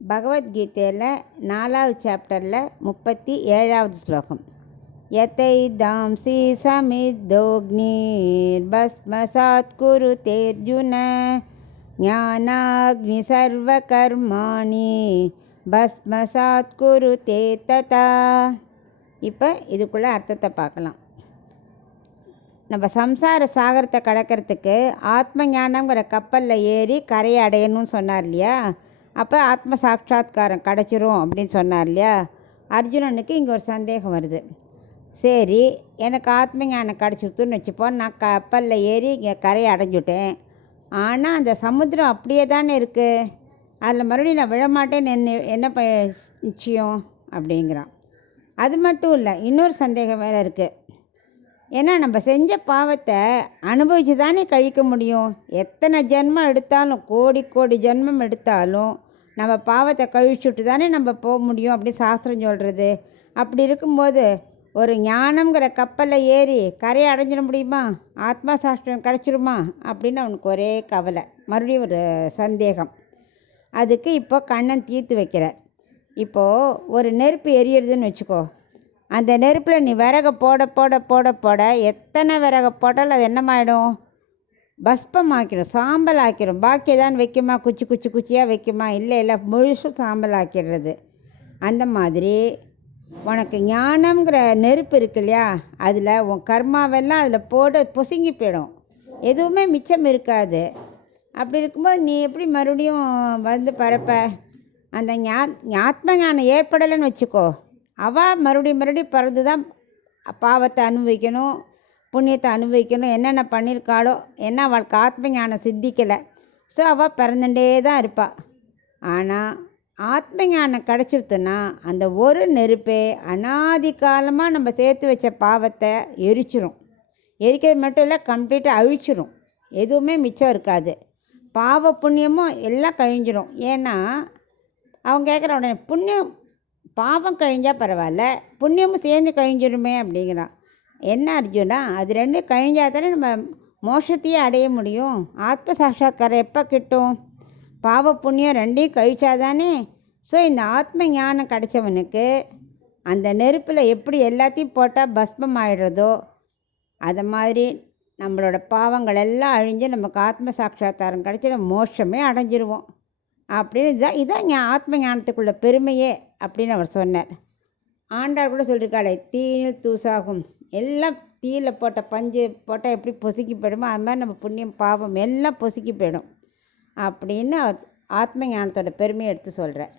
பகவத்கீதையில் 4வது சாப்டரில் 37வது ஸ்லோகம். யதைதாம்சி சமித்தோக்னிர் பஸ்மசாத் குருதேர்ஜுன ஞானாக்னி சர்வகர்மாணி பஸ்மசாத் குருதே ததா. இப்போ இதுக்குள்ளே அர்த்தத்தை பார்க்கலாம். நம்ம சம்சார சாகரத்தை கடக்கிறதுக்கு ஆத்ம ஞானங்கிற கப்பலில் ஏறி கரையை அடையணும்னு சொன்னார் இல்லையா? அப்போ ஆத்ம சாட்சா்காரம் கிடச்சிரும் அப்படின்னு சொன்னார் இல்லையா? அர்ஜுனனுக்கு இங்கே ஒரு சந்தேகம் வருது. சரி, எனக்கு ஆத்ம ஞானம் கிடச்சிருத்துன்னு வச்சுப்போம், நான் கப்பலில் ஏறி இங்கே கரையை அடைஞ்சுட்டேன். ஆனால் அந்த சமுத்திரம் அப்படியே தானே இருக்குது, அதில் மறுபடியும் நான் விழமாட்டேன்னு என்ன நிச்சயம் அப்படிங்கிறான். அது மட்டும் இல்லை, இன்னொரு சந்தேகம் வேறு இருக்குது. ஏன்னா நம்ம செஞ்ச பாவத்தை அனுபவித்து தானே கழிக்க முடியும். எத்தனை ஜென்மம் எடுத்தாலும், கோடி கோடி ஜென்மம் எடுத்தாலும் நம்ம பாவத்தை கழிச்சுட்டு தானே நம்ம போக முடியும் அப்படின்னு சாஸ்திரம் சொல்கிறது. அப்படி இருக்கும்போது ஒரு ஞானங்கிற கப்பலில் ஏறி கரையை அடைஞ்சிட முடியுமா? ஆத்மா சாஸ்திரம் கிடச்சிருமா அப்படின்னு அவனுக்கு ஒரே கவலை, மறுபடியும் ஒரு சந்தேகம். அதுக்கு இப்போ கண்ணன் தீர்த்து வைக்கிறார். இப்போது ஒரு நெருப்பு எரியிறதுன்னு வச்சுக்கோ. அந்த நெருப்பில் நீ விறகை போட போட போட போட எத்தனை விறகை போட்டாலும் அது என்னமாயிடும்? பஸ்பம் ஆக்கிடும், சாம்பல் ஆக்கிடும். பாக்கி ஏதாவது வைக்குமா? குச்சி குச்சி குச்சியாக வைக்குமா? இல்லை முழுசும் சாம்பல் ஆக்கிடுறது. அந்த மாதிரி உனக்கு ஞானம்ங்கிற நெருப்பு இருக்கு இல்லையா, அதில் உன் கர்மாவெல்லாம் அதில் போட பொசுங்கி போயிடும், எதுவுமே மிச்சம் இருக்காது. அப்படி இருக்கும்போது நீ எப்படி மறுபடியும் வந்து பரப்ப? அந்த ஆத்ம ஞானம் ஏற்படலைன்னு வச்சுக்கோ, அவள் மறுபடியும் பிறந்து தான் பாவத்தை அனுபவிக்கணும், புண்ணியத்தை அனுபவிக்கணும், என்னென்ன பண்ணியிருக்காளோ. ஏன்னா அவளுக்கு ஆத்ம ஞானம் சித்திக்கலை. ஸோ அவள் பிறந்துட்டே தான் இருப்பாள். ஆனால் ஆத்ம ஞானம் கிடச்சிருத்துன்னா அந்த ஒரு நெருப்பே அனாதி காலமாக நம்ம சேர்த்து வச்ச பாவத்தை எரிச்சிரும். எரிக்கிறது மட்டும் இல்லை, கம்ப்ளீட்டாக அழிச்சிரும், எதுவுமே மிச்சம் இருக்காது. பாவ புண்ணியமும் எல்லாம் கழிஞ்சிரும். ஏன்னா அவங்க கேட்குற உடனே புண்ணியம் பாவம் கழிஞ்சால் பரவாயில்ல, புண்ணியமும் சேர்ந்து கழிஞ்சிருமே அப்படிங்கிறான். என்ன அர்ஜுனா, அது ரெண்டும் கழிஞ்சால் தானே நம்ம மோட்சத்தையே அடைய முடியும். ஆத்ம சாட்சாத்காரம் எப்போ கிட்டும்? பாவ புண்ணியம் ரெண்டையும் கழிச்சாதானே. ஸோ இந்த ஆத்ம ஞானம் கிடச்சவனுக்கு அந்த நெருப்பில் எப்படி எல்லாத்தையும் போட்டால் பஸ்மம் ஆகிடுறதோ, அதை மாதிரி நம்மளோட பாவங்கள் எல்லாம் அழிஞ்சு நமக்கு ஆத்ம சாட்சாத்காரம் கிடச்சி மோட்சமே அடைஞ்சிருவோம் அப்படின்னு இதான் ஆத்ம ஞானத்துக்குள்ள பெருமையே அப்படின்னு அவர் சொன்னார். ஆண்டாள் கூட சொல்லியிருக்காளே, தீயில் தூசாகும், எல்லாம் தீயில் போட்ட பஞ்சு போட்டால் எப்படி பொசுக்கி போயிடுமோ அது மாதிரி நம்ம புண்ணியம் பாவம் எல்லாம் பொசுக்கி போயிடும் அப்படின்னு ஆத்ம ஞானத்தோட பெருமையை எடுத்து சொல்கிறார்.